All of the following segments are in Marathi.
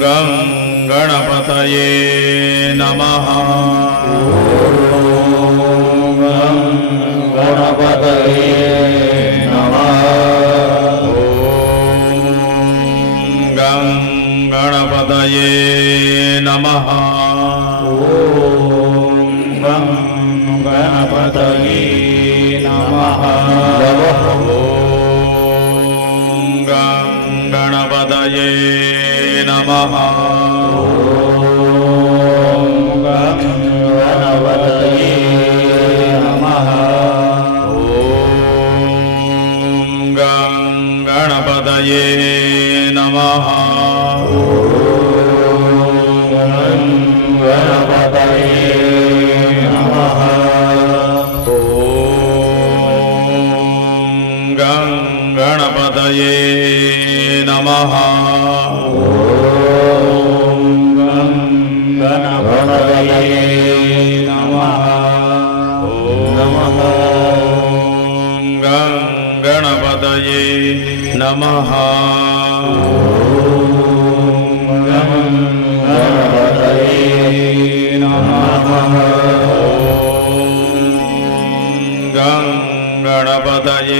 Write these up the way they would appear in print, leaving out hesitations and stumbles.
गं गणपतये नमः। गं गणपतये नमः। गं गणपतये नमः। गं गणपतये नमः। गं गणपतये नमः। गं गणपतये नमः। गं गणपतये नमः। गं गणपतये नमः। गं गणपतये नमः। गं गणपतये नमः। गं गणपतये नमः। गं गणपतये नमः। गं गणपतये नमः। गं गणपतये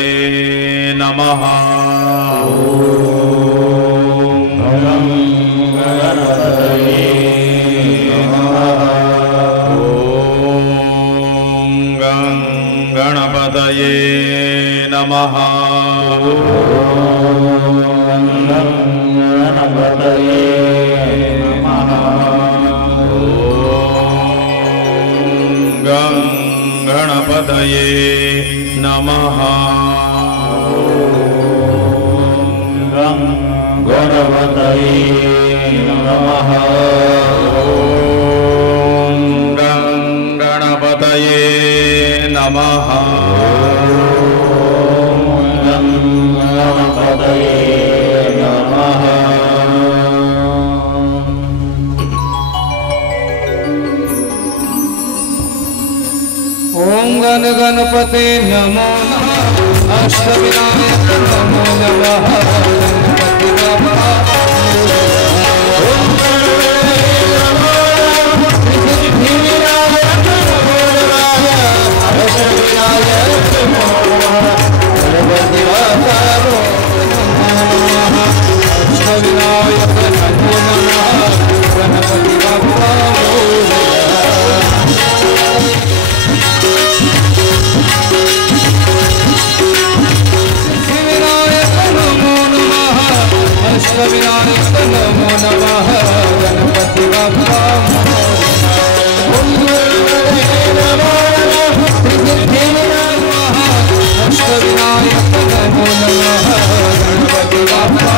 नमः। गं गणपतये नमः। गं गणपतये नमः। गं गणपतये नमः। गं गणपतये नमः। ओम गण गणपते नमो नमः। अष्टविनायक नमो नमः। गणपति बाबा ओम गणपते नमो नमः। सिद्धिविनायक नमो नमः। अष्टविनायक नमो नमः। गणपति बाबा नमो नमः। अष्टविनायक नमो नमः। गणपति बाबा अष्टविनायक नमो नमः। गणपति बाबा ओम गणपते नमो नमः। सिद्धिविनायक अष्टविनायक नमो नमः। गणपति बाबा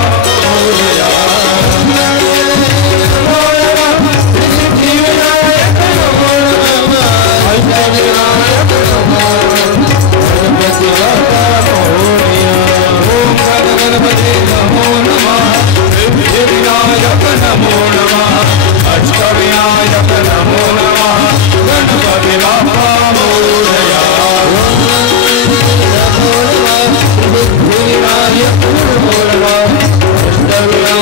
सिद्धिविनायक नमो नमः। अष्टविनायक नमो नमः। गणपति बाबा ओम गणपते नमो नमः। विनायक नमो नमः। अष्टविनायक नमो नमः। गणपति बाबा मोरया। विनायक नमो नमः।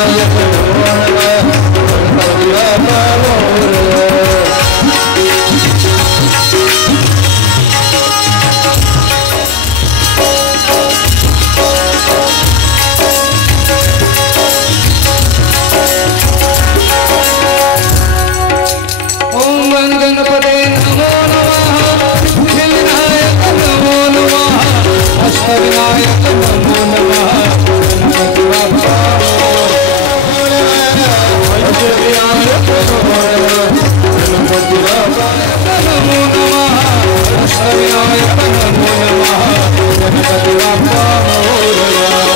अष्टविनायक नमो नमः। गणपति बाबा मोरया। गणपते नमो नमः। सिद्धिविनायक नमो नमः। अष्टविनायक नमो नमः। गणपति बाबा अष्टविनायक नमो नमः। गणपति बाबा नमो नमः। अष्टविनायक नमो नमः। गणपति बाबा नमो नमः।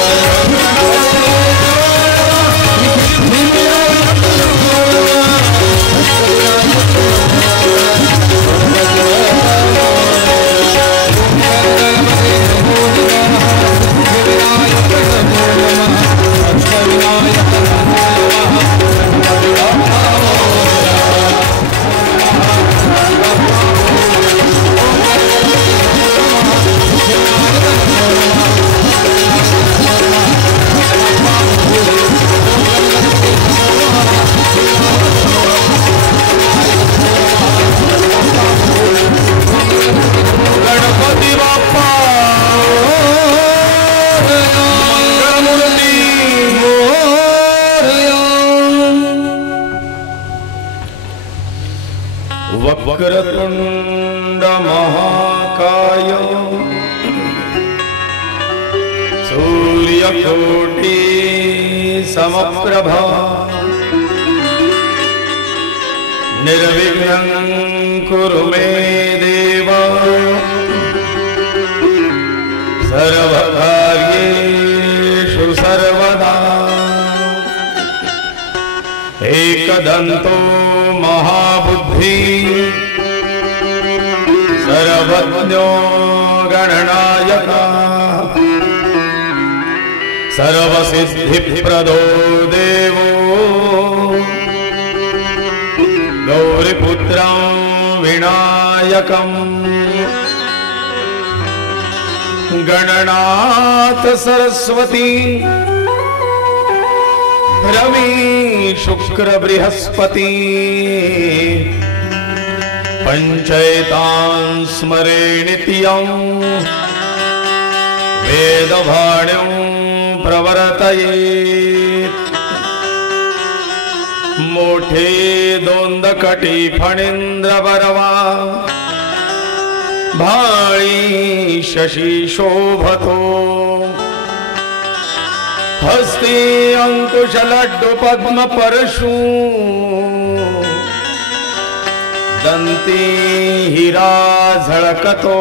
वक्रतुंड महाकाय सूर्यकोटि समप्रभा निर्विघ्नं कुरु मे देव सर्वकार्येषु सर्वदा। एकदन्तो महाबुद्धि सर्वज्ञो गणनायकः सर्वसिद्धिप्रदो देवो गौरीपुत्रं विनायकम् गणनाथ सरस्वती रवि शुक्र बृहस्पति पंचैतां स्मरे नित्यं वेदवाण्यं प्रवर्तयेत्। मोठे दोंदकटी फणींद्र बरवा भाळी शशी शोभतो हस्ते अंकुश लड्डू पद्म परशु दंती हिरा झळकतो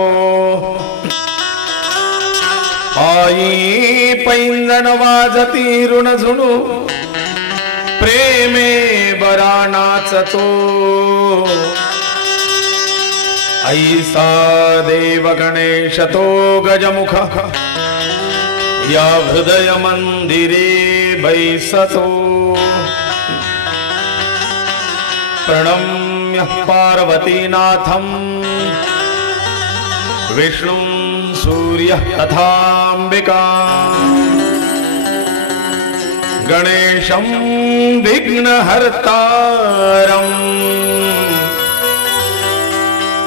आई पैंजण वाजती ऋण झुणू प्रेमे बरा नाचतो ऐसा देव गणेश तो गजमुख या हृदय मंदिरे बैसतो प्रणम्य पार्वतीनाथं विष्णुं सूर्यः तथाम्बिका गणेशं विघ्नहर्तारं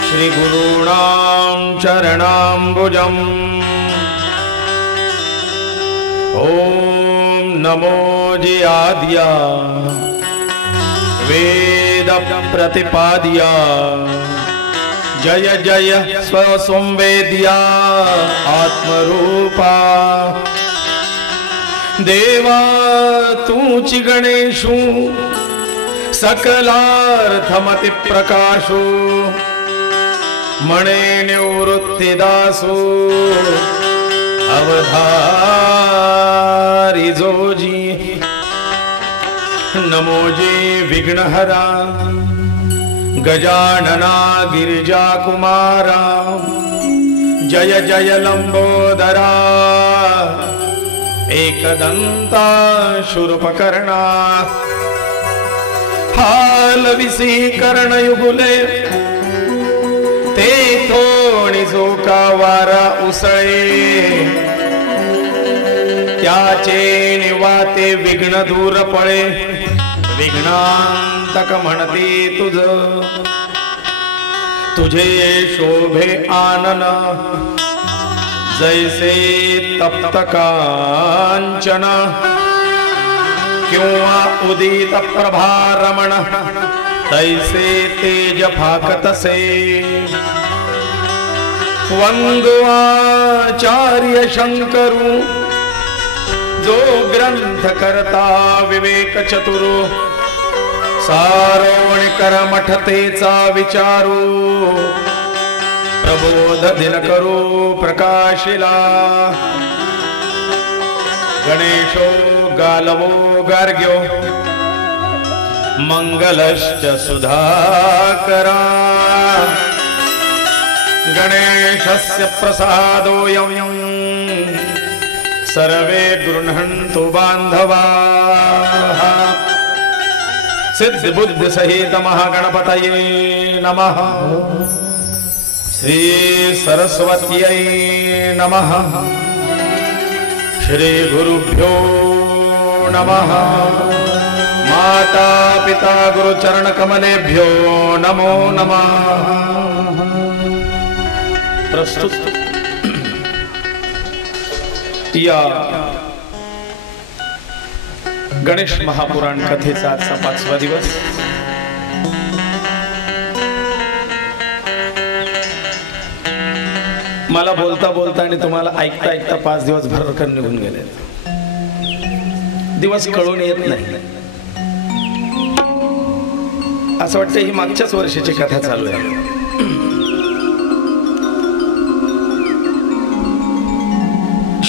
श्री गुरूणां चरणाम्बुजम् ओम नमो जियाद्या वेद प्रतिपाद्या जय जय स्वसंवेद्या आत्मरूपा देवा तूची गणेशु सकलार्थमति प्रकाशो मणे निवृत्तिदासो अवधारी जोजी नमोजे विघ्नहरा गजानना गिरिजा कुमारा जय जय लंबोदरा एकदंता शूर्पकर्णा हाल विसीकर्ण युगुले ते थोणी झोका वारा उसळे त्याचे निवाते विघ्न दूर पळे विघ्नांतक म्हणते तुझ तुझे शोभे आनन जैसे तप्त कांचन किंवा उदित प्रभारमण तैसे तेज फाकतसे वंदु आचार्य शंकरू जो ग्रंथ करता विवेक चतुरो सारोणी कर मठतेचा विचारू प्रबोध दिन करू प्रकाशिला गणेशो गालवो गार्ग्यो मंगलश्च सुधाकरा गणेशस्य प्रसादोऽयं सर्वे गृह्णन्तु बान्धवाः सिद्धि बुद्धि सहित महागणपतये नमः श्री सरस्वत्यै नमः श्री गुरुभ्यो नमः माता पिता गुरु चरण कमलेभ्यो नमो नमः। प्रस्तुत या गणेश महापुराण कथेचा आजचा 5वा दिवस। मला बोलता बोलता आणि तुम्हाला ऐकता ऐकता 5 दिवस भरकन निघून गेले. दिवस कळून येत नाही. असं वाटतं ही मागच्याच वर्षाची कथा चालू आहे.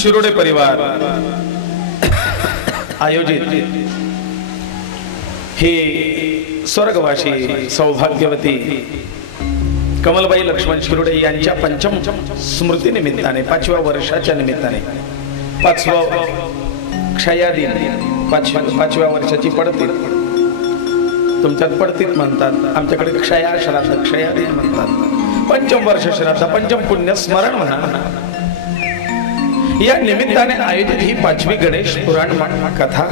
शिरोडे परिवार आयोजित हे स्वर्गवासी सौभाग्यवती कमलबाई लक्ष्मण शिरोडे यांच्या पंचम स्मृती निमित्ताने 5व्या वर्षाच्या निमित्ताने 5वा क्षयादिन 5व्या वर्षाची पडतीत, तुमच्यात पडतीत म्हणतात, आमच्याकडे क्षया श्राद्ध क्षयादिन म्हणतात. पंचम वर्ष श्राद्ध पंचम पुण्य स्मरण म्हणा. या निमित्ताने आयोजित ही 5वी गणेश पुराण कथा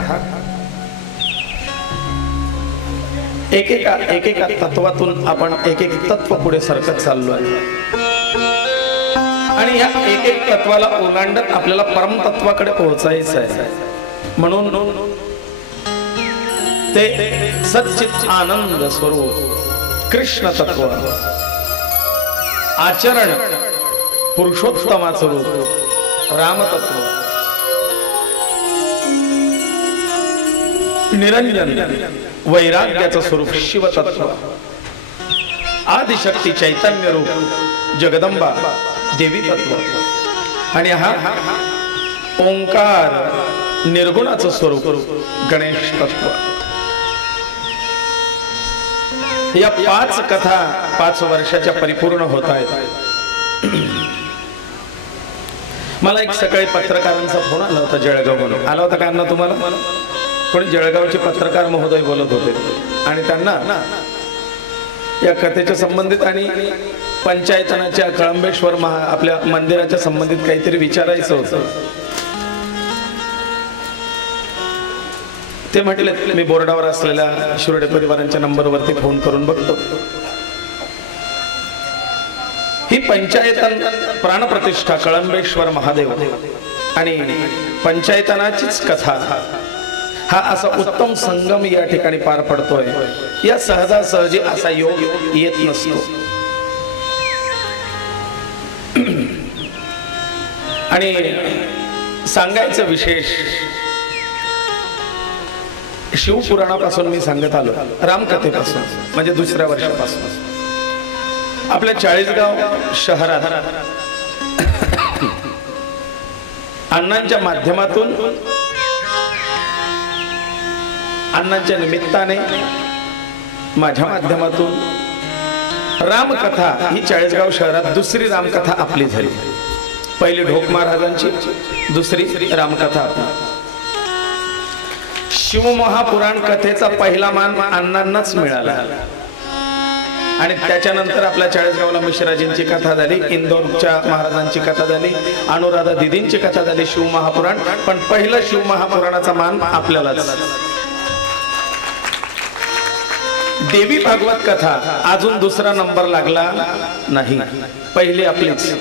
एकेका तत्वातून आपण एक तत्व पुढे सरकत चाललो आहे आणि या एक तत्वाला ओलांडत आपल्याला परमतत्वाकडे पोहोचायचं आहे. म्हणून ते सच्चित आनंद स्वरूप कृष्ण तत्व आचरण पुरुषोत्तमाचं रूप रामतत्व निरंजन वैराग्याचं स्वरूप शिवतत्व आदिशक्ती चैतन्य रूप जगदंबा देवी तत्व आणि हा ओंकार निर्गुणाचं स्वरूप गणेश तत्व. या 5 कथा 5 वर्षाच्या परिपूर्ण होत आहेत. मला एक सकाळी पत्रकारांचा फोन आला होता जळगावहून. आला होता का तुम्हाला? कोणी जळगावचे पत्रकार महोदय बोलत होते आणि त्यांना या कथेच्या संबंधित आणि पंचायतनाच्या कळंबेश्वर आपल्या मंदिराच्या संबंधित काहीतरी विचारायचं होतं. ते म्हटले मी बोर्डावर असलेल्या शिरोडे परिवारांच्या नंबरवरती फोन करून बघतो. ही पंचायतन प्राणप्रतिष्ठा कळंबेश्वर महादेव आणि पंचायतनाचीच कथा हा असा उत्तम संगम या ठिकाणी पार पडतोय. या सहजासहजी असा योग येत नसतो. आणि सांगायचं विशेष शिवपुराणापासून मी सांगत आलो, रामकथेपासून म्हणजे 2ऱ्या वर्षापासून आपल्या चाळीसगाव शहरात अण्णांच्या माध्यमातून अण्णांच्या निमित्ताने माझ्या माध्यमातून रामकथा ही चाळीसगाव शहरात 2री रामकथा आपली झाली. पहिली ढोक महाराजांची, 2री रामकथा आपली. शिवमहापुराण कथेचा पहिला मान अण्णांनाच मिळाला आणि त्याच्यानंतर आपल्या चाळीसगावला मिश्राजींची कथा झाली, इंदोरच्या महाराजांची कथा झाली, अनुराधा दिदींची कथा झाली शिवमहापुराण. पण पहिलं शिवमहापुराणाचा मान आपल्यालाच. देवी भागवत कथा अजून 2रा नंबर लागला नाही, पहिली आपलीच.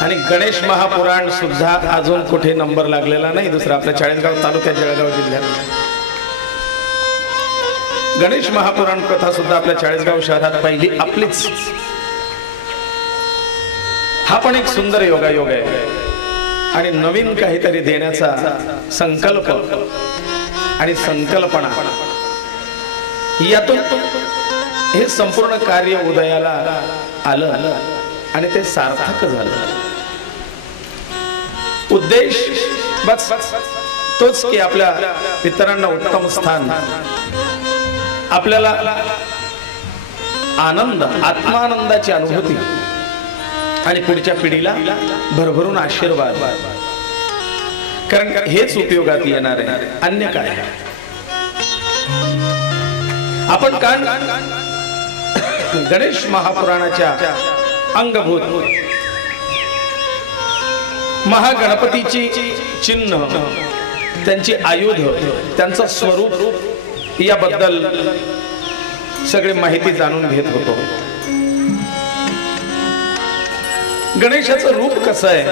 आणि गणेश महापुराण सुद्धा अजून कुठे नंबर लागलेला नाही 2रा. आपल्या चाळीसगाव तालुक्यात जळगाव जिल्ह्यात गणेश महापुराण कथा सुद्धा आपल्या चाळीसगाव शहरात पहिली आपलीच. हा पण एक सुंदर योगायोग आहे आणि नवीन काहीतरी देण्याचा संकल्प आणि संकल्पना यातून हे संपूर्ण कार्य उदयाला आलं आणि ते सार्थक झालं. उद्देश बस तोच की आपल्या पितरांना उत्तम स्थान, आपल्याला आनंद आत्मानंदाची अनुभूती आणि पुढच्या पिढीला भरभरून आशीर्वाद. कारण हेच उपयोगात येणार आहे, अन्य काय. आपण कान गणेश महापुराणाच्या अंगभूत महागणपतीची चिन्ह, त्यांची आयुध, त्यांचं स्वरूप याबद्दल सगळी माहिती जाणून घेत होतो. गणेशाचं रूप कसं आहे,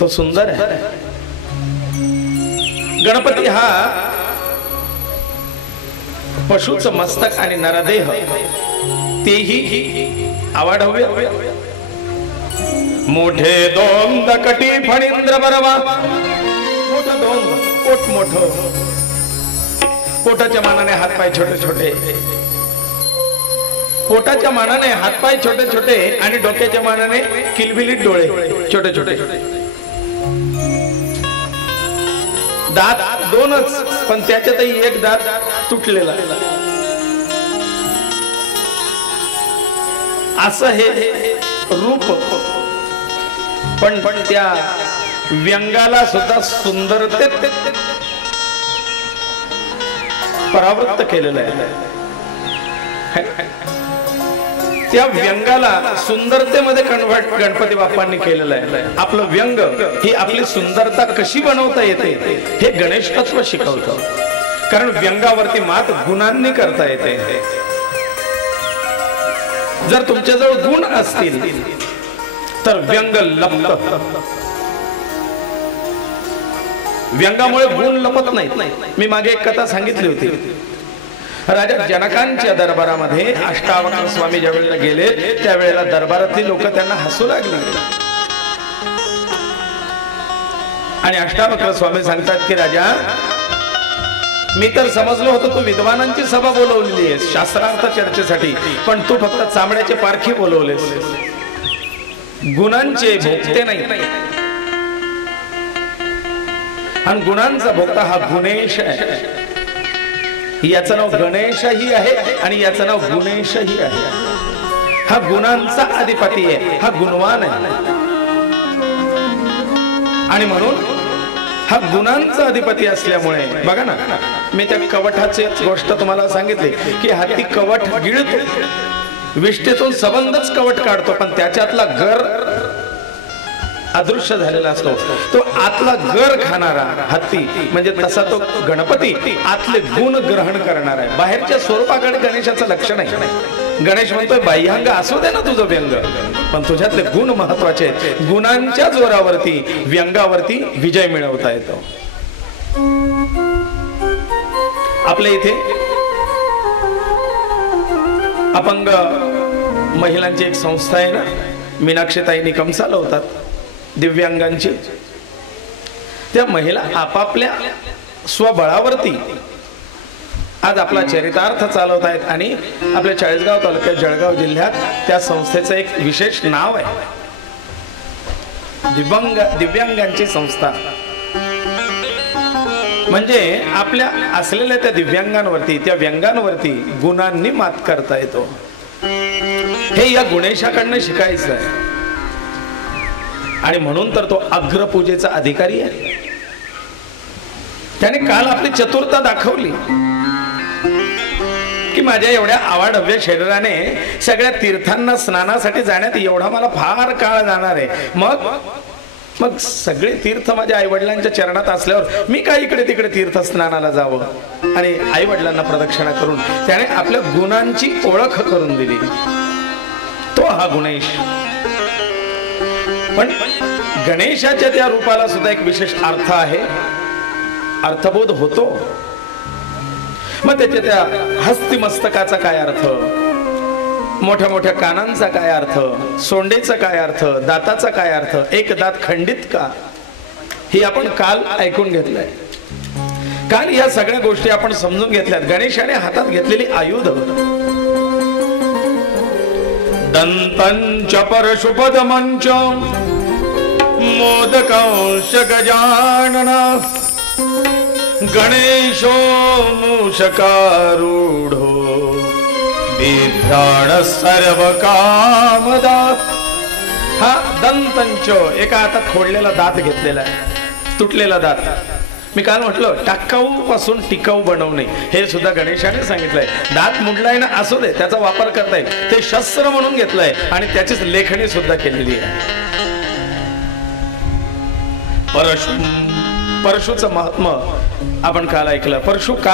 तो सुंदर आहे. गणपती हा पशुचं मस्तक आणि नरदेह तेही आवाढव्य मोठे दोन दकटी फणींद्र बरवा, मोठं दोन पोट मोठं, पोटाच्या मानाने हातपाय छोटे छोटे, पोटाच्या मानाने हातपाय छोटे छोटे आणि डोक्याच्या मानाने किलबिलीत डोळे छोटे छोटे, दात दोनच पण त्याच्यातही एक दात तुटलेला, असं हे रूप. पण त्या व्यंगाला सुद्धा सुंदरतेत परावृत्त केलेलं आहे. त्या व्यंगाला सुंदरतेमध्ये कन्व्हर्ट गणपती बाप्पांनी केलेलं आहे. आपलं व्यंग ही आपली सुंदरता कशी बनवता येते हे गणेश तत्व शिकवतं. कारण व्यंगावरती मात गुणांनी करता येते. जर तुमच्याजवळ गुण असतील तर व्यंग लपतं. व्यंगामुळे गुण लपत नाहीत. मी मागे एक कथा सांगितली होती. राजा जनकांच्या दरबारामध्ये अष्टावक्र स्वामी ज्या वेळेला गेले त्यावेळेला दरबारातली लोक त्यांना हसू लागली आणि अष्टावक्र स्वामी सांगतात की राजा, मी तर समजलो होतो तू विद्वानांची सभा बोलवलेली आहेस शास्त्रार्थ चर्चेसाठी, पण तू फक्त चामड्याचे पारखी बोलवलेस, गुणांचे भोगते नाही. आणि गुणांचा भोगता हा गुणेश आहे. याचं नाव गणेशही आहे आणि याचं नाव गुणेशही आहे. हा गुणांचा अधिपती आहे, हा गुणवान आहे. आणि म्हणून हा गुणांचा अधिपती असल्यामुळे बघा ना, मी त्या कवठाची गोष्ट तुम्हाला सांगितली की हत्ती कवठ गिळतो, विष्ठेतून सबंधच कवट काढतो, पण त्याच्यातला गर अदृश्य झालेला असतो. तो आतला गर खाणारा हत्ती म्हणजे तसा तो गणपती आतले गुण ग्रहण करणार आहे. बाहेरच्या स्वरूपाकडे गणेशाचं लक्ष नाही. गणेश म्हणतोय बाह्यांग असू दे ना तुझं व्यंग, पण तुझ्यातले गुण महत्वाचे आहेत. गुणांच्या जोरावरती व्यंगावरती विजय मिळवता येतो. आपल्या इथे अपंग महिलांची एक संस्था आहे ना, मीनाक्षीताई निकम चालवतात, दिव्यांगांची. त्या महिला आपापल्या स्वबळावरती आज आपला चरितार्थ चालवत आहेत आणि आपल्या चाळीसगाव तालुक्यात जळगाव जिल्ह्यात त्या संस्थेचं एक विशेष नाव आहे, दिव्यांगांची संस्था. म्हणजे आपल्या असलेल्या त्या दिव्यांगांवरती, त्या व्यंगांवरती गुणांनी मात करता येतो. हे या गुणेशाकडनं शिकायचं आहे. आणि म्हणून तर तो अग्रपूजेचा अधिकारी आहे. त्याने काल आपली चतुरता दाखवली की माझ्या एवढ्या आवाढव्य शरीराने सगळ्या तीर्थांना स्नानासाठी जाण्यात एवढा मला फार काळ जाणार आहे. मग सगळे तीर्थ माझ्या आई वडिलांच्या चरणात असल्यावर मी काय इकडे तिकडे तीर्थ स्नानाला जावं. आणि आई वडिलांना प्रदक्षिणा करून त्याने आपल्या गुणांची ओळख करून दिली. तो हा गुणेश. पण गणेशाच्या त्या रूपाला सुद्धा एक विशेष अर्थ आहे, अर्थबोध होतो. मग त्याच्या त्या हस्तिमस्तकाचा काय अर्थ, मोठ्या मोठ्या कानांचा काय अर्थ, सोंडेचा काय अर्थ, दाताचा काय अर्थ, एक दात खंडित का, ही आपण काल ऐकून घेतलंय. काल या सगळ्या गोष्टी आपण समजून घेतल्यात. गणेशाने हातात घेतलेली आयुध दंतंच परशुपदमंच मोदकांश गजानन गणेशो मूषकारूढो बिभ्राण सर्व कामदा. हा दंतंच एका हातात खोडलेला दात घेतलेला आहे, तुटलेला दात. मी काल म्हटलं टाकाऊ पासून टिकाऊ बनवणे हे सुद्धा गणेशाने सांगितलंय. दात मुडलाय ना, असू दे, त्याचा वापर करता येईल, ते शस्त्र म्हणून घेतलंय आणि त्याचीच लेखणी सुद्धा केलेली आहे. परशुचं महात्मा आपण काल ऐकलं. परशु का,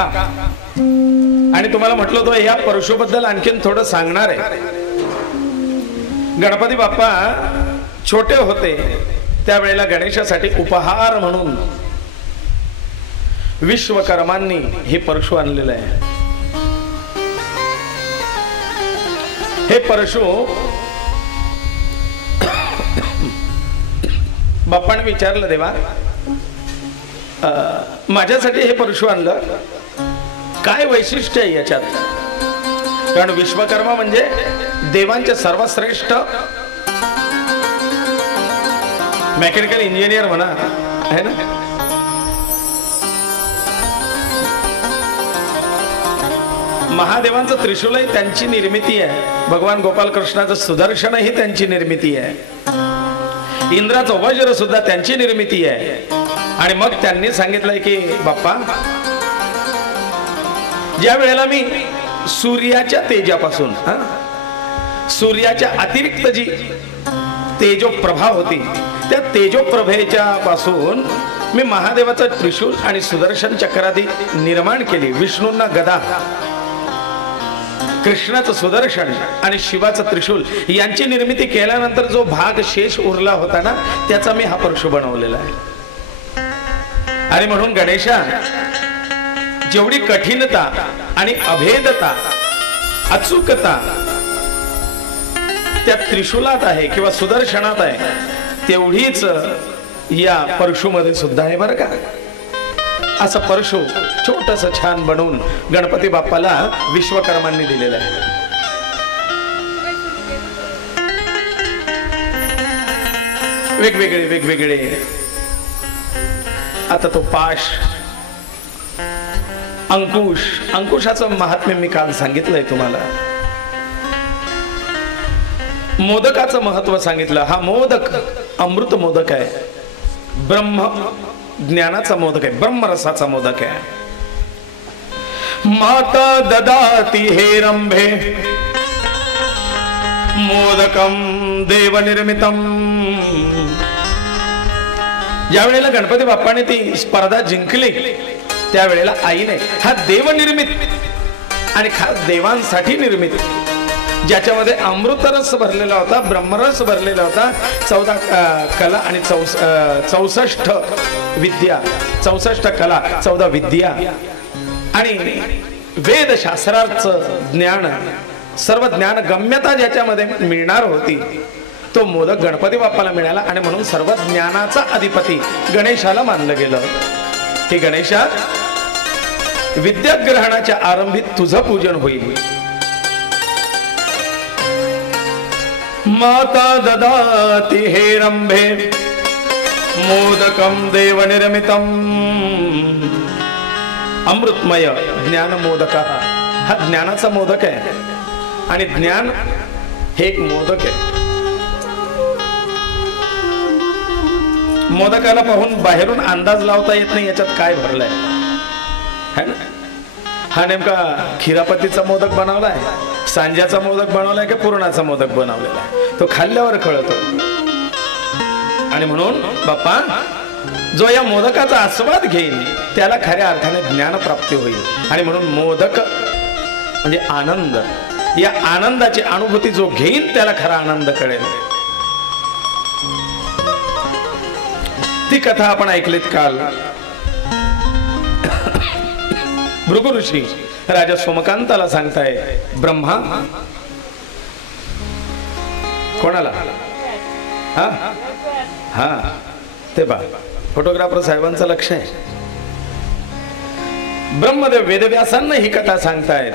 आणि तुम्हाला म्हटलं होतं या परशुबद्दल आणखीन थोडं सांगणार आहे. गणपती बाप्पा छोटे होते त्यावेळेला गणेशासाठी उपहार म्हणून विश्वकर्मांनी हे परशु आणलेलं आहे. हे परशु बाप्पाने विचारलं देवा, माझ्यासाठी हे परशु आणलं, काय वैशिष्ट्य आहे याच्यात? कारण विश्वकर्मा म्हणजे देवांचे सर्वश्रेष्ठ मेकॅनिकल इंजिनियर म्हणा, आहे ना. महादेवांचं त्रिशूलही त्यांची निर्मिती आहे, भगवान गोपाल कृष्णाचं सुदर्शनही त्यांची निर्मिती आहे, इंद्राचं वज्र सुद्धा त्यांची निर्मिती आहे. आणि मग त्यांनी सांगितलंय की बाप्पा, ज्या वेळेला मी सूर्याच्या तेजापासून, सूर्याच्या अतिरिक्त जी तेजोप्रभा होती, त्या तेजोप्रभेच्या पासून मी महादेवाचं त्रिशूल आणि सुदर्शन चक्रादी निर्माण केली. विष्णूंना गदा, कृष्णाचं सुदर्शन आणि शिवाचं त्रिशूल यांची निर्मिती केल्यानंतर जो भाग शेष उरला होता ना, त्याचा मी हा परशु बनवलेला आहे. आणि म्हणून गणेशा, जेवढी कठीणता आणि अभेदता, अचूकता त्या त्रिशूलात आहे किंवा सुदर्शनात आहे, तेवढीच या परशुमध्ये सुद्धा आहे बरं का. असं परशु छोटस छान बनवून गणपती बाप्पाला विश्वकर्मांनी दिलेलं आहे. वेगवेगळे वेगवेगळे. आता तो पाश, अंकुश, अंकुशाचं महात्म्य मी काल सांगितलंय तुम्हाला. मोदकाचं महत्व सांगितलं. हा मोदक अमृत मोदक आहे, ब्रह्म ज्ञानाचा मोदक आहे, ब्रह्मरसाचा मोदक आहे. माता ददाती हे रंभे मोदकम देवनिर्मितम. ज्या वेळेला गणपती बाप्पाने ती स्पर्धा जिंकली, त्यावेळेला आईने हा देवनिर्मित आणि खास देवांसाठी निर्मित, ज्याच्यामध्ये अमृतरस भरलेला होता, ब्रह्मरस भरलेला होता, 14 कला आणि 64 विद्या, 64 कला, 14 विद्या आणि वेदशास्त्राचं ज्ञान, सर्व ज्ञान गम्यता ज्याच्यामध्ये मिळणार होती, तो मोदक गणपती बाप्पाला मिळाला. आणि म्हणून सर्व ज्ञानाचा अधिपती गणेशाला मानलं गेलं की गणेशा, विद्याग्रहणाच्या आरंभी तुझं पूजन होईल. माता ददाती हे रंभे मोदकम देवनिर्मितम. अमृतमय ज्ञान मोदक, हा ज्ञानाचा मोदक आहे. आणि ज्ञान हे एक मोदक आहे. मोदकाला पाहून बाहेरून अंदाज लावता येत नाही याच्यात काय भरलंय, है ना. हा नेमका खिरापतीचा मोदक बनवलाय, सांज्याचा मोदक बनवलाय की पुरणाचा मोदक बनवलेला आहे, तो खाल्ल्यावर कळतो. आणि म्हणून बाप्पा, जो या मोदकाचा आस्वाद घेईल त्याला खऱ्या अर्थाने ज्ञान प्राप्ती होईल. आणि म्हणून मोदक म्हणजे आनंद, या आनंदाची अनुभूती जो घेईल त्याला खरा आनंद कळेल. ती कथा आपण ऐकलीत काल. भृगु ऋषी राजा सोमकांताला सांगताय, ब्रह्मा कोणाला, हा हा ते बा फोटोग्राफर साहेबांचं लक्ष आहे. ब्रह्मदेव वेदव्यासांना ही कथा सांगतायत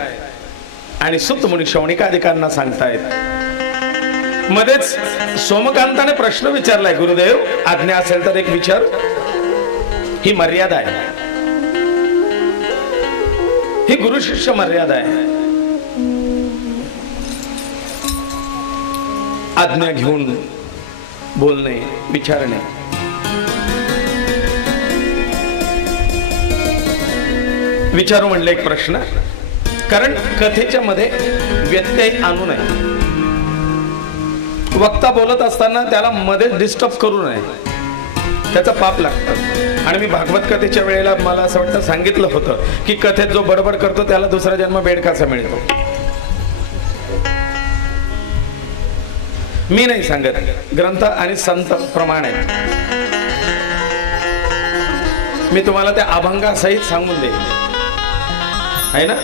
आणि सुत मुनी शौनिकाधिकांना सांगतायत. मध्येच सोमकांताने प्रश्न विचारलाय, गुरुदेव आज्ञा असेल तर एक विचार. ही मर्यादा आहे, ही गुरु शिष्य मर्यादा आहे. आज्ञा घेऊन बोलणे, विचारणे. विचारू म्हणले एक प्रश्न, कारण कथेच्या मध्ये व्यत्यय आणू नये. वक्ता बोलत असताना त्याला मध्ये डिस्टर्ब करू नये, त्याचा पाप लागतं. आणि मी भागवत कथेच्या वेळेला मला असं वाटतं सांगितलं होतं की कथेत जो बडबड करतो त्याला दुसरा जन्म बेडकाचा मिळतो. मी नाही सांगत, ग्रंथ आणि संत प्रमाण आहे. मी तुम्हाला त्या अभंगासहित सांगून देईन, आहे ना.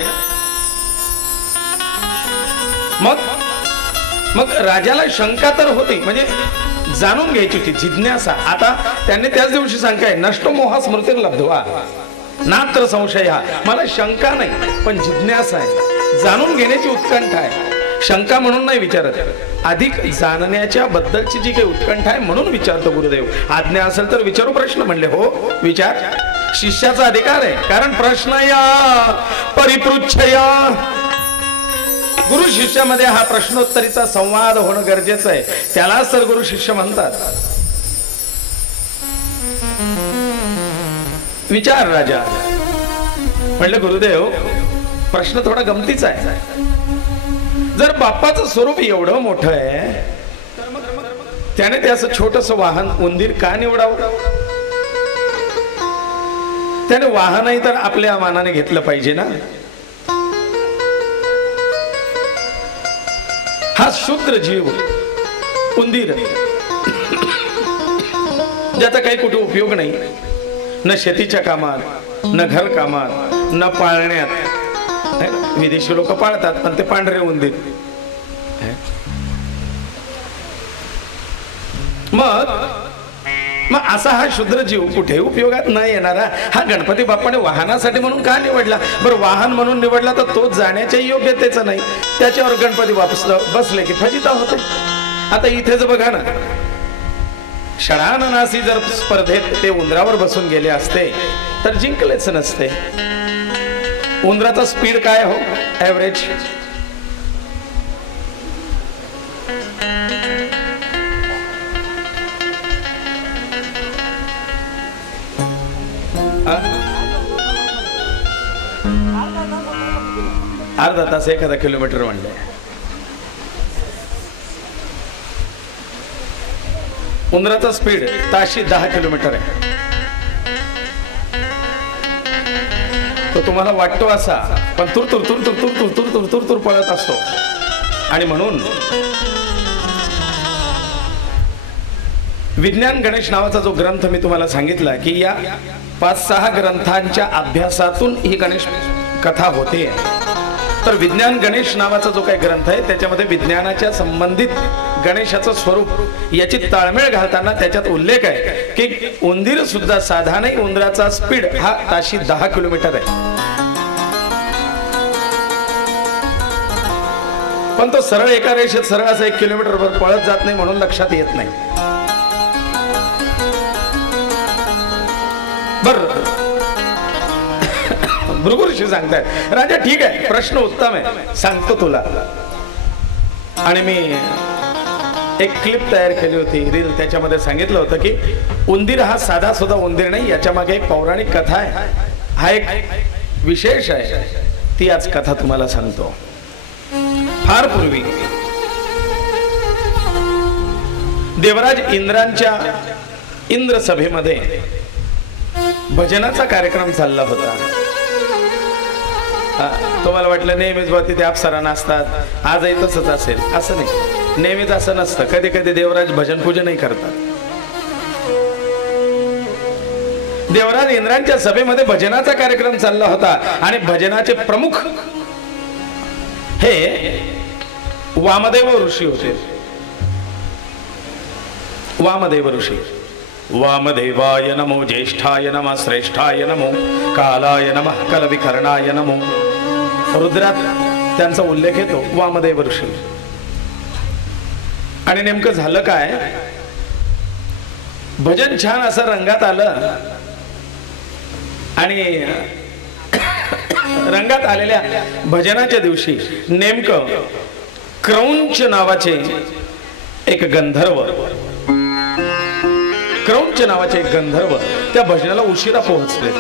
मग राजाला शंका तर होती, म्हणजे जाणून घ्यायची होती जिज्ञासा. आता त्यांनी त्याच दिवशी सांगाय नष्ट मोहा स्मृती लब्धवा नात्र संशय. मला शंका नाही पण जिज्ञासा आहे, जाणून घेण्याची उत्कंठा आहे. शंका म्हणून नाही विचारत, अधिक जाणण्याच्या बद्दलची जी काही उत्कंठा आहे म्हणून विचारतो गुरुदेव. आज्ञा असेल तर विचारू प्रश्न. म्हणले हो विचार. शिष्याचा अधिकार आहे, कारण प्रश्न या परिपृच्छया. गुरु शिष्यामध्ये हा प्रश्नोत्तरीचा संवाद होणं गरजेचं आहे. त्यालाच तर गुरु शिष्य म्हणतात. विचार राजा. म्हणले गुरुदेव प्रश्न थोडा गमतीचा आहे. जर बाप्पाचं स्वरूप एवढं मोठं आहे त्याने ते असं छोटस वाहन उंदीर का निवडावं? त्याने वाहनही तर आपल्या मानाने घेतलं पाहिजे ना. हा शूद्र जीव उंदीर ज्याचा काही कुठे उपयोग नाही, न शेतीच्या कामात, न घर कामात, न पाळण्यात. विदेशी लोक पाळतात पण ते पांढरे उंदीर. मग असा हा शूद्र जीव कुठे उपयोगात नाही येणारा हा गणपती बाप्पाने वाहनासाठी म्हणून का निवडला? बरं वाहन म्हणून निवडला तर तो जाण्याच्या योग्यतेचा नाही, त्याच्यावर गणपती बसले की फजिता होते. आता इथेच बघा ना, षडाननासी जर स्पर्धेत ते उंदरावर बसून गेले असते तर जिंकलेच नसते. उंदराचा स्पीड काय हो ऍव्हरेज? अर्धा तास 1000 किलोमीटर म्हणले. उंदराचा स्पीड ताशी 10 किलोमीटर आहे. तो तुम्हाला वाटतो असा, पण तुर तुर तुर तुर तुर तुर तुर तुर तुर तुर पळत असतो. आणि म्हणून विज्ञान गणेश नावाचा जो ग्रंथ मी तुम्हाला सांगितला की या 5-6 ग्रंथांच्या अभ्यासातून ही गणेश कथा होते. तर विज्ञान गणेश नावाचा जो काही ग्रंथ आहे त्याच्यामध्ये विज्ञानाच्या संबंधित गणेशाचं स्वरूप याची ताळमेळ घालताना त्याच्यात उल्लेख आहे की उंदीर सुद्धा साधा नाही, उंदराचा स्पीड हा ताशी 10 किलोमीटर आहे. पण तो सरळ एका रेषेत सरळ असं 1 किलोमीटर वर पळत जात नाही म्हणून लक्षात येत नाही. बर भृगुऋषी सांगतायत राजा ठीक आहे, प्रश्न उत्तम आहे, सांगतो तुला. आणि मी एक क्लिप तयार केली होती रील, त्याच्यामध्ये सांगितलं होतं की उंदीर हा साधा सुद्धा उंदीर नाही, याच्या मागे एक पौराणिक कथा आहे. हा एक विशेष आहे, ती आज कथा तुम्हाला सांगतो. फार पूर्वी देवराज इंद्रांच्या इंद्र सभेमध्ये भजनाचा कार्यक्रम चालला होता. तुम्हाला वाटलं नेहमीच बा तिथे अप्सरा नसतात, आजही तसंच असेल, असं नाही. नेहमीच असं नसतं, कधी कधी देवराज भजन पूजनही करतात. देवराज इंद्रांच्या सभेमध्ये भजनाचा कार्यक्रम चालला होता आणि भजनाचे प्रमुख हे वामदेव ऋषी होते. वामदेव ऋषी. वामदेवाय नमो, ज्येष्ठाय नमः, श्रेष्ठाय नमो, कालाय नमः, कलविकर्णाय नमो. रुद्रात त्यांचा उल्लेख येतो वामदेव ऋषी. आणि नेमकं झालं काय, भजन छान असं रंगात आलं आणि रंगात आलेल्या भजनाच्या दिवशी नेमकं क्रौंच नावाचे एक गंधर्व, क्रौंच नावाचे एक गंधर्व त्या भजनाला उशिरा पोहोचले.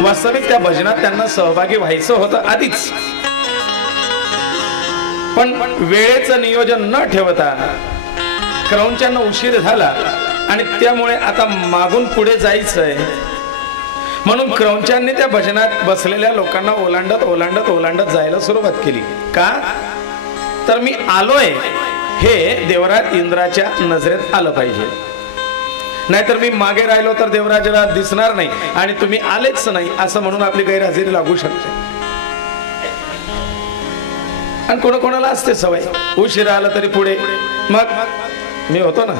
वास्तविक त्या भजनात त्यांना सहभागी व्हायचं होतं आधीच, पण वेळेचं नियोजन न ठेवता क्रौंचांना उशीर झाला आणि त्यामुळे आता मागून पुढे जायचंय म्हणून क्रौंचांनी त्या भजनात बसलेल्या लोकांना ओलांडत ओलांडत ओलांडत जायला सुरुवात केली. का तर मी आलोय हे देवराज इंद्राच्या नजरेत आलं पाहिजे, नाहीतर मी मागे राहिलो तर देवराजाला दिसणार नाही आणि तुम्ही आलेच नाही असं म्हणून आपली गैरहजेरी लागू शकते. आणि कोणाकोणाला असते सवय, उशिरा आलं तरी पुढे. मग मी होतो ना.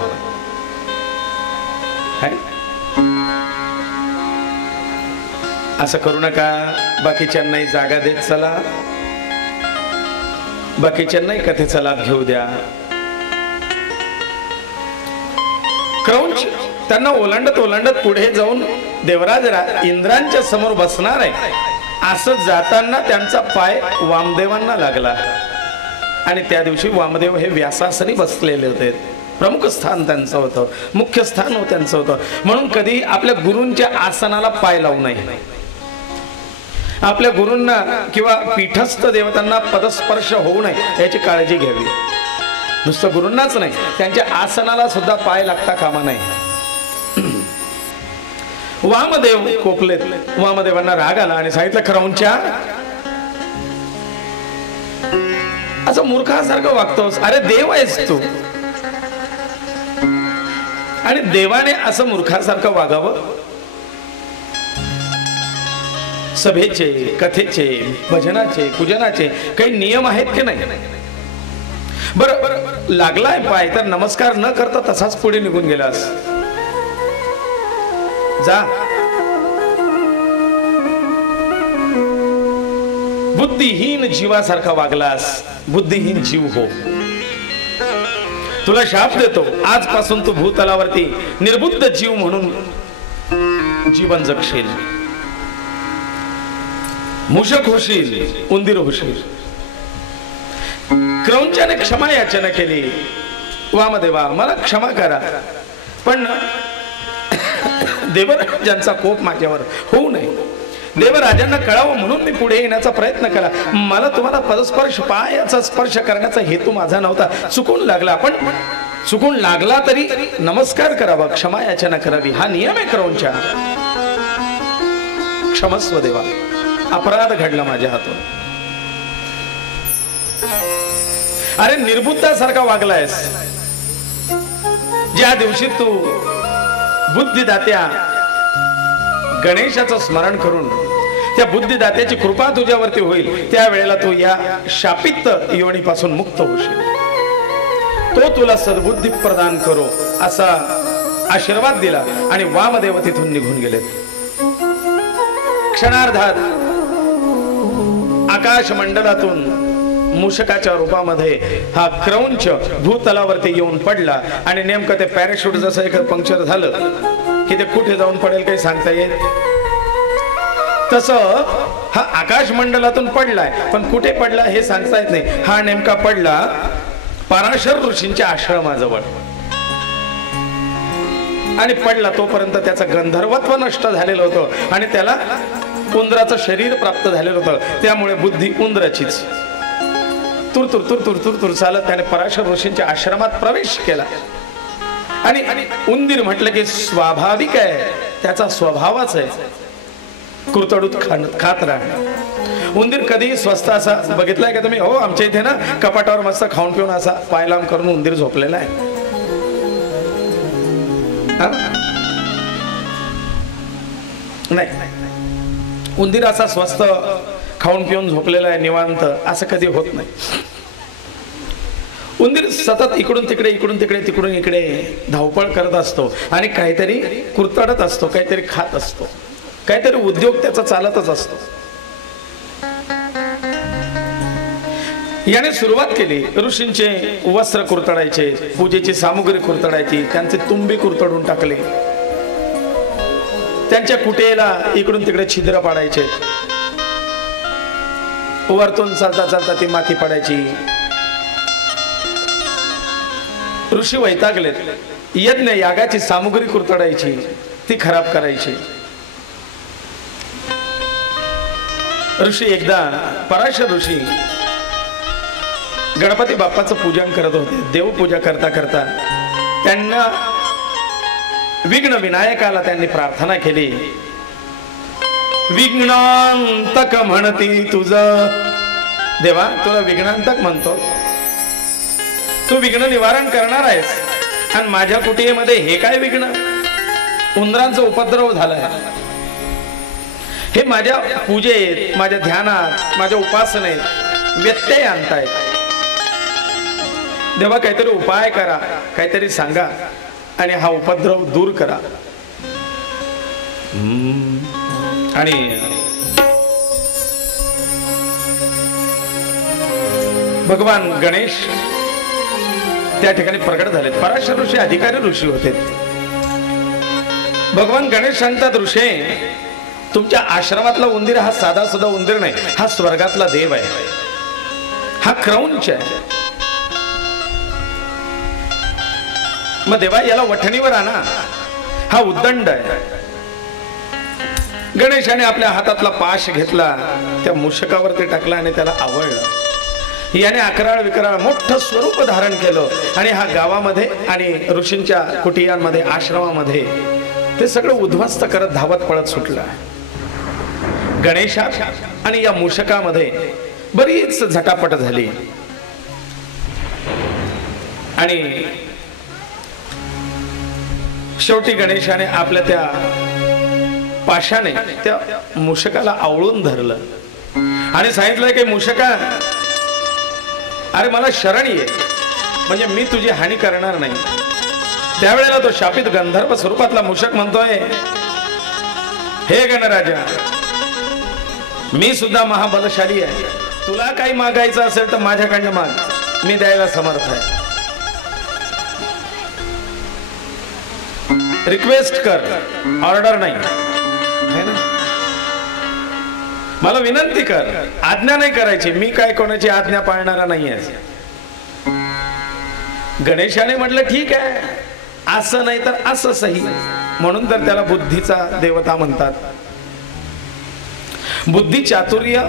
हाय? असं करू नका. बाकीच्यांनाही जागा देत चला, बाकीच्यांनाही कथेचा लाभ घेऊ द्या. क्रौंच त्यांना ओलांडत ओलांडत पुढे जाऊन देवराज इंद्रांच्या समोर बसणार आहे असं जाताना त्यांचा पाय वामदेवांना लागला. आणि त्या दिवशी वामदेव हे व्यासासनी बसलेले होते. प्रमुख स्थान त्यांचं होतं, मुख्य स्थान त्यांचं होतं. म्हणून कधी आपल्या गुरूंच्या आसनाला पाय लावू नये. आपल्या गुरूंना किंवा पीठस्थ देवतांना पदस्पर्श होऊ नये याची काळजी घ्यावी. नुसतं गुरूंनाच नाही, त्यांच्या आसनाला सुद्धा पाय लागता कामा नये. वामदेव कोपलेत. वामदेवांना राग आला आणि सांगितलं, क्रौंच्या असं मूर्खासारखं वागतोस. अरे देव आहेस तू, आणि देवाने असं मूर्खासारखं वागावं? सभेचे, कथेचे, भजनाचे, पूजनाचे काही नियम आहेत की नाही? बरं लागलाय पाय तर नमस्कार न करता तसाच पुढे निघून गेलास. जा. बुद्धिहीन जीवासारखा वागलास. बुद्धिहीन जीव हो. तुला शाप देतो, आजपासून तू भूतलावरती निर्बुद्ध जीव म्हणून जीवन जगशील. मूषक होशील, उंदीर होशील. क्रौंचाने क्षमा याचना केली. वामदेवा मला क्षमा करा, पण देवराजांचा कोप माझ्यावर होऊ नये. देवराजांना कळावं म्हणून मी पुढे येण्याचा प्रयत्न केला. मला तुम्हाला पदस्पर्श, पायाचा स्पर्श करण्याचा हेतू माझा नव्हता. चुकून लागला, पण चुकून लागला तरी नमस्कार करावा, क्षमा याचना करावी, हा नियम आहे क्रौंचा. क्षमस्व देवा, अपराध घडला माझ्या हातून. अरे निर्बुद्धासारखा वागलायस. ज्या दिवशी तू बुद्धिदात्या गणेशाचं स्मरण करून त्या बुद्धिदात्याची कृपा तुझ्यावरती होईल, त्यावेळेला तू या शापित योनीपासून मुक्त होशील. तो तुला सद्बुद्धी प्रदान करो असा आशीर्वाद दिला आणि वामदेव तिथून निघून गेलेत. क्षणार्धात आकाश मंडलातून मूषकाच्या रूपामध्ये हा क्रौंच भूतलावरती येऊन पडला. आणि नेमकं ते पॅराशूट जसं एक पंक्चर झालं की ते कुठे जाऊन पडेल काही सांगता येत, तसं हा आकाश मंडलातून पडलाय, पण कुठे पडला हे सांगता येत नाही. हा नेमका पडला पराशर ऋषींच्या आश्रमाजवळ. आणि पडला तोपर्यंत त्याचं गंधर्वत्व नष्ट झालेलं होतं आणि त्याला उंदराचं शरीर प्राप्त झालेलं होतं. त्यामुळे बुद्धी उंदराचीच. तुर तुर तुर तुर तुर तुर चालत त्याने पराशर ऋषींच्या आश्रमात प्रवेश केला. आणि उंदीर म्हटलं की स्वाभाविक आहे, त्याचा स्वभावच आहे कुरतडूत खात राहणं. उंदीर कधी स्वस्त असा बघितलाय का तुम्ही? हो, आमच्या इथे ना कपाटावर मस्त खाऊन पिऊन असा पायलाम करून उंदीर झोपलेला आहे. नाही, उंदीर असा स्वस्त खाऊन पिऊन झोपलेला आहे निवांत असं कधी होत नाही. उंदीर सतत इकडून तिकडे इकडून तिकडे तिकडून इकडे धावपळ करत असतो आणि काहीतरी कुरतडत असतो, काहीतरी खात असतो, काहीतरी उद्योग त्याचा चालतच असतो. याने सुरुवात केली. ऋषींचे वस्त्र कुरतडायचे, पूजेची सामुग्री कुरतडायची, त्यांचे तुंबे कुरतडून टाकले, त्यांच्या कुटेला इकडून तिकडे छिद्र पाडायचे, वरतून चालता चालता ती माती पडायची. ऋषी वैतागलेत. यज्ञ यागाची सामुग्री कुरतडायची, ती खराब करायची. ऋषी एकदा पराशर ऋषी गणपती बाप्पाचं पूजन करत होते. देवपूजा करता करता त्यांना विघ्न विनायकाला त्यांनी प्रार्थना केली. विघ्नांतक म्हणती तुझं देवा, तुला विघ्नांतक म्हणतो, तू विघ्न निवारण करणार आहेस आणि माझ्या कुटियेमध्ये हे काय विघ्न? उंदरांचा उपद्रव झालाय. हे माझ्या पूजेत, माझ्या ध्यानात, माझ्या उपासनेत व्यत्यय आणतायत. देवा काहीतरी उपाय करा, काहीतरी सांगा आणि हा उपद्रव दूर करा. आणि भगवान गणेश त्या ठिकाणी प्रकट झालेत. पराशर ऋषी अधिकारी ऋषी होते. भगवान गणेश सांगतात, ऋषे तुमच्या आश्रमातला उंदीर हा साधा सुद्धा उंदीर नाही, हा स्वर्गातला देव आहे, हा क्रौंच आहे. मग देवा याला वठणीवर आणा, हा उद्दंड आहे. गणेशाने आपल्या हातातला पाश घेतला, त्या मूषकावरती टाकला आणि त्याला आवळलं. याने अकराळ विकराळ मोठं स्वरूप धारण केलं आणि हा गावामध्ये आणि ऋषींच्या कुटियांमध्ये आश्रमामध्ये ते सगळं उद्ध्वस्त करत धावत पळत सुटला. गणेशात आणि या मूषकामध्ये बरीच झटापट झाली आणि शेवटी गणेशाने आपल्या त्या पाशाने त्या मूषकाला आवळून धरलं आणि सांगितलं की मूषका, अरे मला शरण ये, म्हणजे मी तुझी हानी करणार नाही. त्यावेळेला तो शापित गंधर्व स्वरूपातला मूषक म्हणतोय, हे गणराजा, मी सुद्धा महाबलशाली आहे, तुला काही मागायचं असेल तर माझ्याकडनं माग, मी द्यायला समर्थ आहे. रिक्वेस्ट कर, ऑर्डर नाही है ना. मला विनंती कर, आज्ञा नाही करायची, मी काय कोणाची आज्ञा पाळणारा नाहीये. गणेशाने म्हटलं ठीक आहे, असं नाही तर असं सही. म्हणून तर त्याला बुद्धीचा देवता म्हणतात. बुद्धी चातुर्य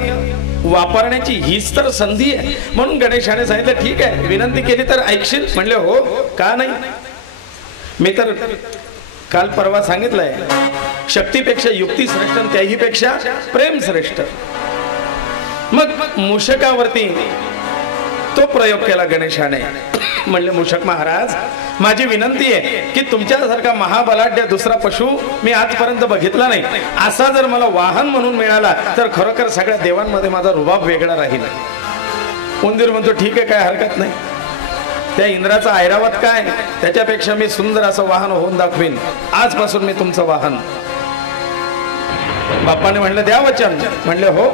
वापरण्याची हीच तर संधी आहे. म्हणून गणेशाने सांगितलं ठीक आहे, विनंती केली तर ऐकशील. म्हणले हो, का नाही. मी तर काल परवा सांगितलंय, शक्तीपेक्षा युक्ती श्रेष्ठ, त्याही पेक्षा प्रेम श्रेष्ठ. मग मूषकावरती तो प्रयोग केला गणेशाने. म्हणले मूषक महाराज, माझी विनंती आहे की तुमच्यासारखा महाबलाढ्य दुसरा पशु मी आजपर्यंत बघितला नाही. असा जर मला वाहन म्हणून मिळाला तर खरोखर सगळ्या देवांमध्ये माझा रुबाब वेगळा राहील. उंदीर म्हणतो ठीक आहे, काय हरकत नाही. त्या इंद्राचा ऐरावत काय, त्याच्यापेक्षा मी सुंदर असं वाहन होऊन दाखवीन. आजपासून मी तुमचं वाहन. बाप्पाने म्हणलं द्या वचन. म्हणले हो.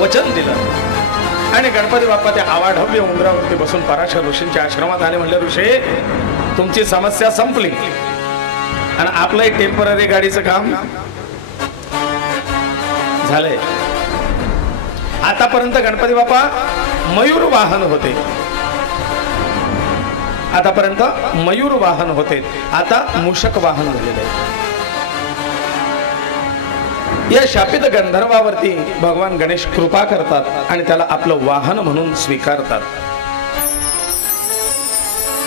वचन दिलं आणि गणपती बाप्पा त्या आवाढव्य उंदरावरती बसून पराशर ऋषींच्या आश्रमात आले. म्हणले ऋषी, तुमची समस्या संपली आणि आपलं एक टेम्पररी गाडीचं काम झालंय. आतापर्यंत गणपती बाप्पा मयूर वाहन होते, आतापर्यंत मयूर वाहन होते, आता मूषक वाहन झालेले आहे. या शापित गंधर्वावरती भगवान गणेश कृपा करतात आणि त्याला आपलं वाहन म्हणून स्वीकारतात.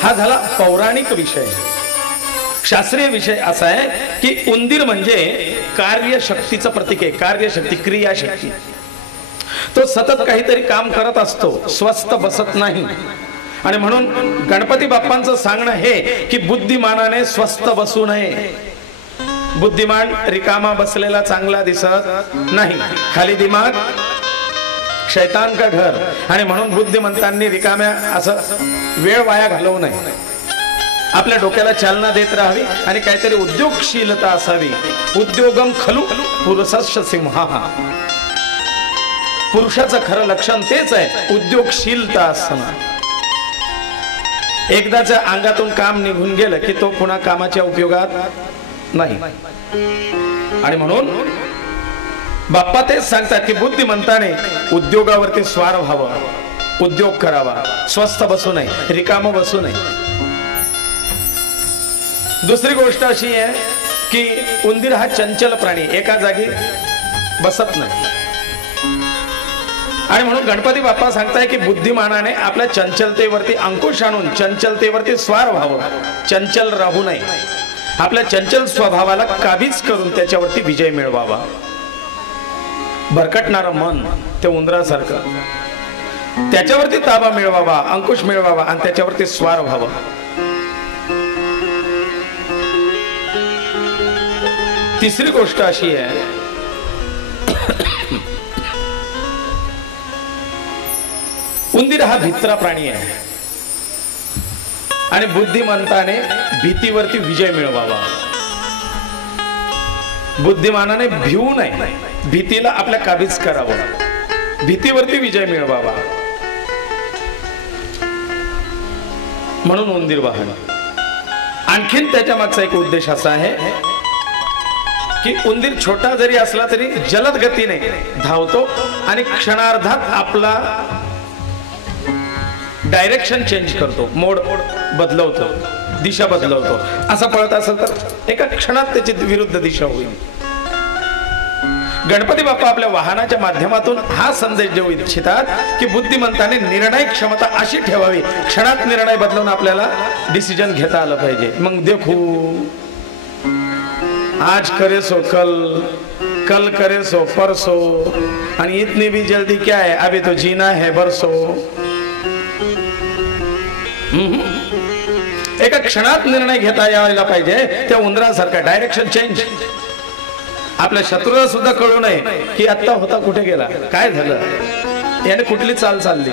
हा झाला पौराणिक विषय. शास्त्रीय विषय असा आहे की उंदीर म्हणजे कार्यशक्तीचं प्रतीक आहे, कार्यशक्ती, क्रियाशक्ती. तो सतत काहीतरी काम करत असतो, स्वस्थ बसत नाही. आणि म्हणून गणपती बाप्पांचं सांगणं हे की बुद्धिमानाने स्वस्थ बसू नये. बुद्धिमान रिकामा बसलेला चांगला दिसत नाही, खाली दिमाग शैतान का घर. आणि म्हणून बुद्धिमंतांनी रिकाम्या असं वेळ वाया घालवू नये. आपल्या डोक्याला चालना देत राहावी आणि काहीतरी उद्योगशीलता असावी. उद्योगम खलु पुरुषस्य सिंहा. पुरुषाचं खरं लक्षण तेच आहे, उद्योगशीलता असणं. एकदाच्या अंगातून काम निघून गेलं की तो पुन्हा कामाच्या उपयोगात नाही. आणि म्हणून बाप्पा तेच सांगतात की बुद्धिमंताने उद्योगावरती स्वार व्हावं, उद्योग करावा, स्वस्थ बसू नये, रिकाम बसू नये. दुसरी गोष्ट अशी आहे की उंदीर हा चंचल प्राणी, एका जागी बसत नाही. आणि म्हणून गणपती बाप्पा सांगताय की बुद्धिमानाने आपल्या चंचलतेवरती अंकुश आणून चंचलतेवरती स्वार व्हावं, चंचल राहू नये. आपल्या चंचल स्वभावाला काबीज करून त्याच्यावरती विजय मिळवावा. भरकटणारं मन ते उंदरासारखं, त्याच्यावरती ताबा मिळवावा, अंकुश मिळवावा आणि त्याच्यावरती स्वार व्हावं. तिसरी गोष्ट अशी आहे उंदीर हा भित्रा प्राणी आहे आणि बुद्धिमंताने भीतीवरती विजय मिळवावा. बुद्धिमानाने भिवू नये, भीतीला आपल्या काबीज करावं, भीतीवरती विजय मिळवावा. म्हणून उंदीर वाहन. आणखीन त्याच्या मागचा एक उद्देश असा आहे की उंदीर छोटा जरी असला तरी जलद गतीने धावतो आणि क्षणार्धात आपला डायरेक्शन चेंज करतो, मोड बदलवतो, दिशा बदलवतो. असा पळत असेल तर एका क्षणात त्याची विरुद्ध दिशा होईल. गणपती बाप्पा आपल्या वाहनाच्या माध्यमातून हा संदेश देऊ इच्छितात की बुद्धिमंताने निर्णय क्षमता अशी ठेवावी, क्षणात निर्णय बदलून आपल्याला डिसिजन घेता आलं पाहिजे. मग देखू आज करे सो कल, कल करे सो परसो, आणि इतनी भी जल्दी क्या है, अभी तो जीना है बरसो. एका क्षणात निर्णय घेता यायला पाहिजे. त्या उंदरासारखा डायरेक्शन चेंज. आपल्या शत्रूला सुद्धा कळू नये की आता होता कुठे गेला, काय झालं, याने कुठली चाल चालली.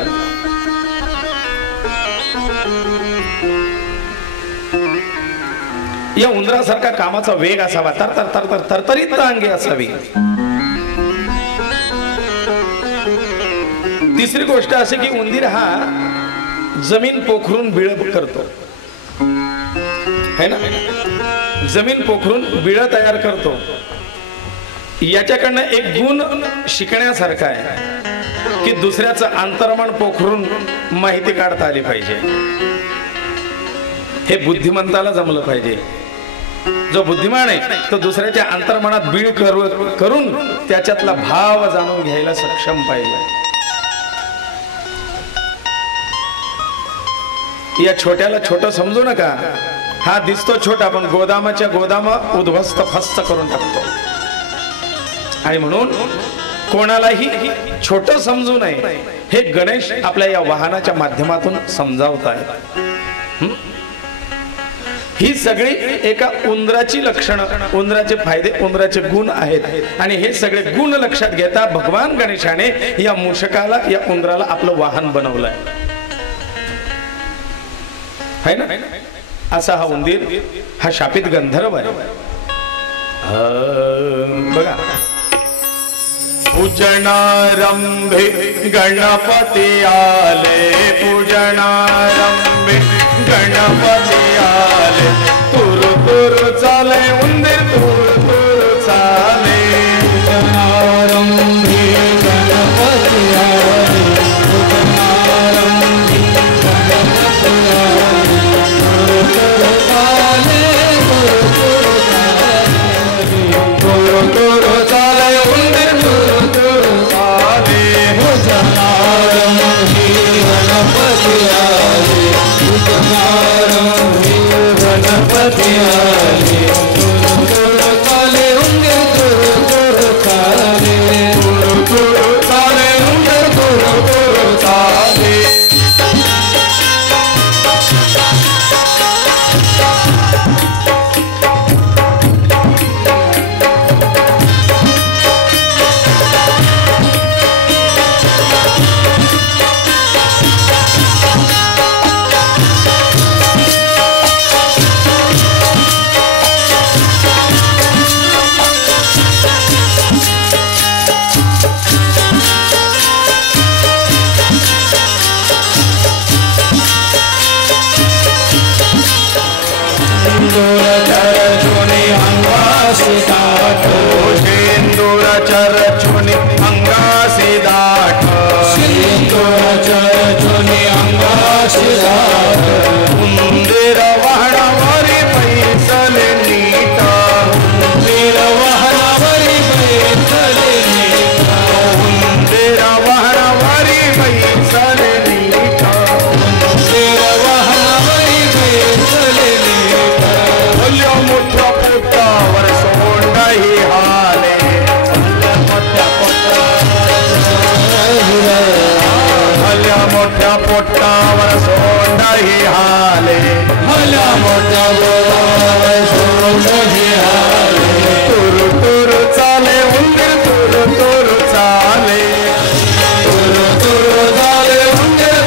या उंदरासारखा कामाचा वेग असावा, तरतरीत अंगे असावी. तिसरी गोष्ट अशी की उंदीर हा जमीन पोखरून बिळ करतो, है ना. जमीन पोखरून बिळ तयार करतो. याच्याकडनं एक गुण शिकण्यासारखा आहे की दुसऱ्याचं अंतर्मन पोखरून माहिती काढता आली पाहिजे. हे बुद्धिमंताला जमलं पाहिजे. जो बुद्धिमान आहे तो दुसऱ्याच्या अंतर्मनात बीळ करून त्याच्यातला भाव जाणून घ्यायला सक्षम पाहिजे. या छोट्याला छोटं समजू नका. हा दिसतो छोटा पण गोदामाच्या गोदाम उद्ध्वस्त फस्त करून टाकतो. आणि म्हणून कोणालाही छोट समजू नये हे गणेश आपल्या या वाहनाच्या माध्यमातून समजावत आहेत. ही सगळी एका उंदराची लक्षणं, उंदराचे फायदे, उंदराचे गुण आहेत. आणि हे सगळे गुण लक्षात घेता भगवान गणेशाने या मूषकाला, या उंदराला आपलं वाहन बनवलंय, है ना. असा हा उंदीर हा शापित गंधर्व आहे. बघा, पूजनारंभे गणपती आले, पूजनारंभे गणपती आले, तुरु तुरु चाले उंदीर तुरु तुरु चाले. पूजनारंभे गणपती आले, पूजनारंभे गणपती आले, तुरु तुरु चाले, तुरु तुरु चाले, तुरु तुरु चाले उंदीर तुरु तुरु चाले. पूजनारंभे गणपती आले, पूजनारंभे गणपती आले, तुरु तुरु चाले उंदीर तुरु तुरु चाले, तुरु तुरु चाले उंदीर तुरु तुरु चाले. सिंदूराच्या रचुनी अंगासी दाट, सिंदूराच्या रचुनी अंगासी दाट, उंदीर वाहनावरी पैसले नीट, उंदीर वाहनावरी पैसले नीट, उंदीर वाहनावरी पैसले नीट, उंदीर वाहनावरी पैसले नीट. भल्या मोठ्या पोटावर सोंडाही हाले, भल्या मोठ्या पोटावर सोंडाही हाले, भल्या मोठ्या पोटावर सोंडाही हाले, तुरु तुरु चाले उंदीर तुरु तुरु चाले, तुरु तुरु चाले उंदीर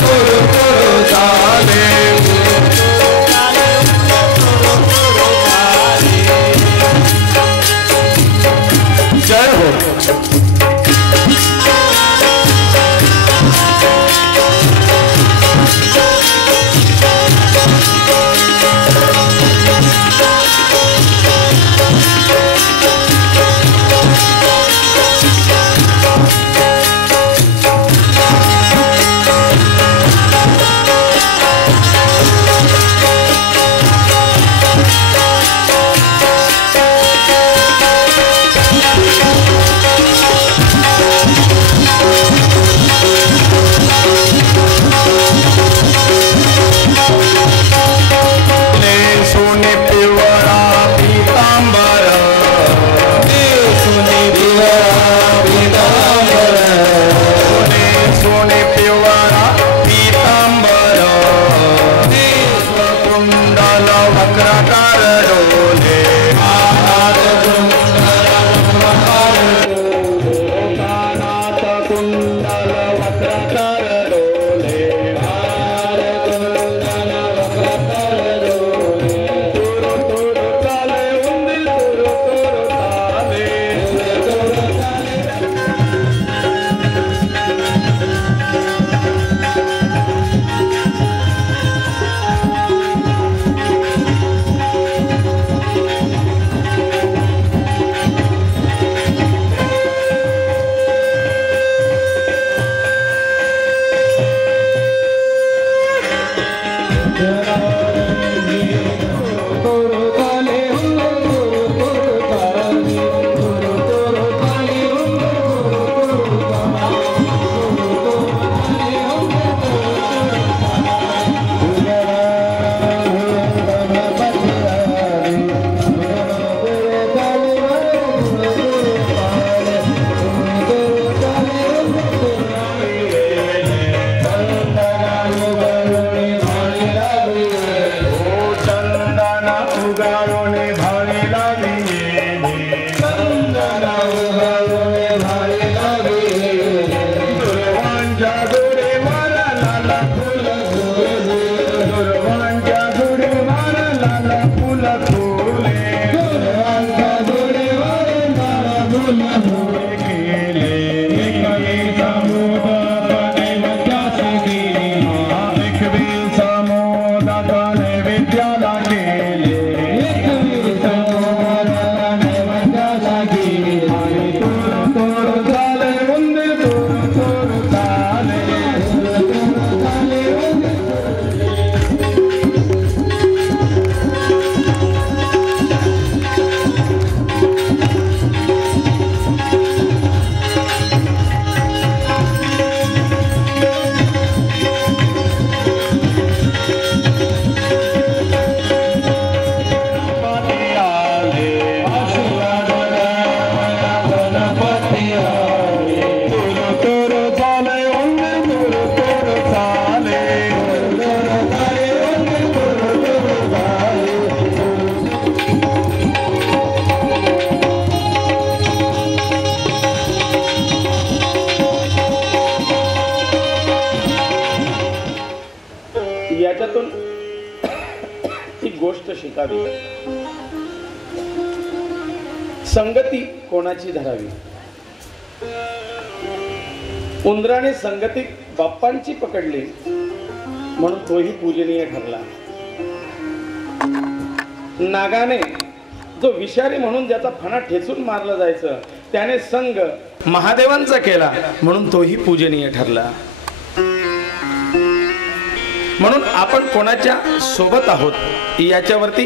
नसावी, संगती कोणाची धरावी. उंदराने संगती बाप्पांची पकडली म्हणून तोही पूजनीय ठरला. नागाने जो विषारी म्हणून ज्याचा फणा ठेचून मारला जायचं त्याने संग महादेवांचा केला म्हणून तोही पूजनीय ठरला. म्हणून आपण कोणाच्या सोबत आहोत याच्यावरती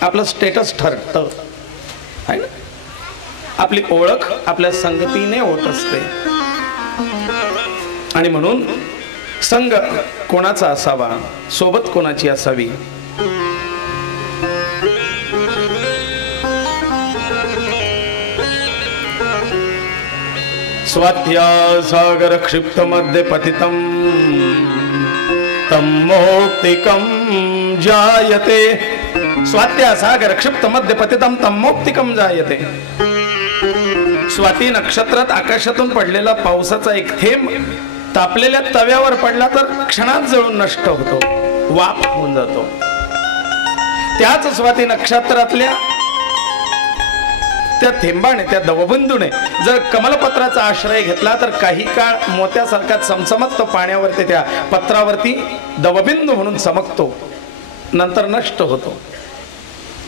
आपलं स्टेटस ठरतं आहे ना. आपली ओळख आपल्या संगतीने होत असते. आणि म्हणून संग कोणाचा असावा, सोबत कोणाची असावी. स्वाध्या सागर क्षिप्त मध्ये पतितम तम मौक्तिकम जायते. स्वाध्या सागर क्षिप्त मध्ये पतितम तम मौक्तिकम जायते. स्वाती नक्षत्रात आकाशातून पडलेला पावसाचा एक थेंब तापलेल्या तव्यावर पडला तर क्षणात जळून नष्ट होतो, वाफ होऊन जातो. त्याच स्वाती नक्षत्रातल्या त्या थेंबाने, त्या दवबिंदूने जर कमलपत्राचा आश्रय घेतला तर काही काळ मोत्यासारखा चमचमत तो पाण्यावरती, त्या पत्रावरती दवबिंदू म्हणून चमकतो, नंतर नष्ट होतो.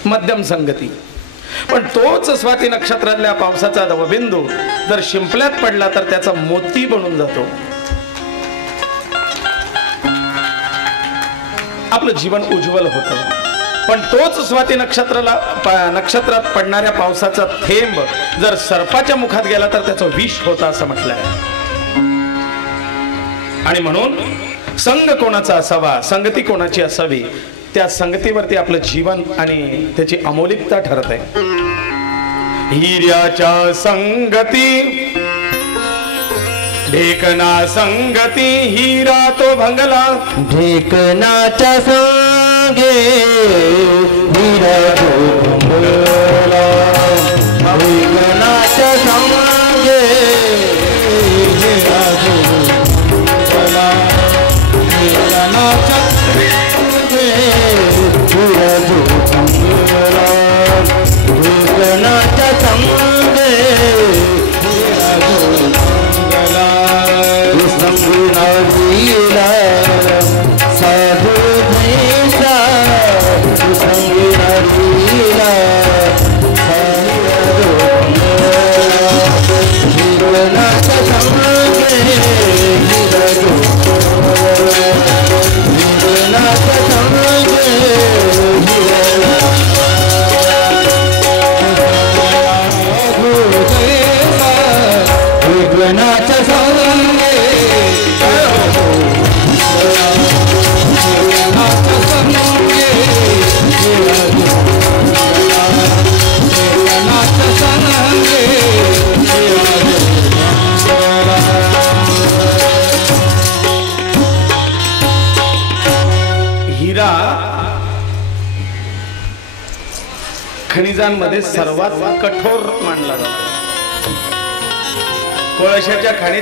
मध्यम संगती. पण तोच स्वाती नक्षत्रातल्या पावसाचा दवबिंदू जर शिंपल्यात पडला तर त्याचा मोती बनून जातो. आपलं जीवन उज्ज्वल होतं. पण तोच स्वाती नक्षत्रात पडणाऱ्या पावसाचा थेंब जर सर्पाच्या मुखात गेला तर त्याचं विष होतं असं म्हटलंय. आणि म्हणून संग कोणाचा असावा, संगती कोणाची असावी, त्या संगतीवरती आपलं जीवन आणि त्याची अमौलिकता ठरत आहे. हिऱ्याच्या संगती ढेकना संगती हिरा तो भंगला. ढेकनाच्या संगे हिरा तो भंगला. ढेकनाच्या संगे हिरा तो भंगला. ढेकनाच्या संगे हिरा तो भंगला. ढेकनाच्या संगे हिरा तो भंगला. संगीला साधू जैसा संगीला जीवनाचा संगे जीवनाचा संगे जीवनाचा संगे हिरा खनिजांमध्ये सर्वात कठोर मानला जातो. कोळशाच्या खाणीत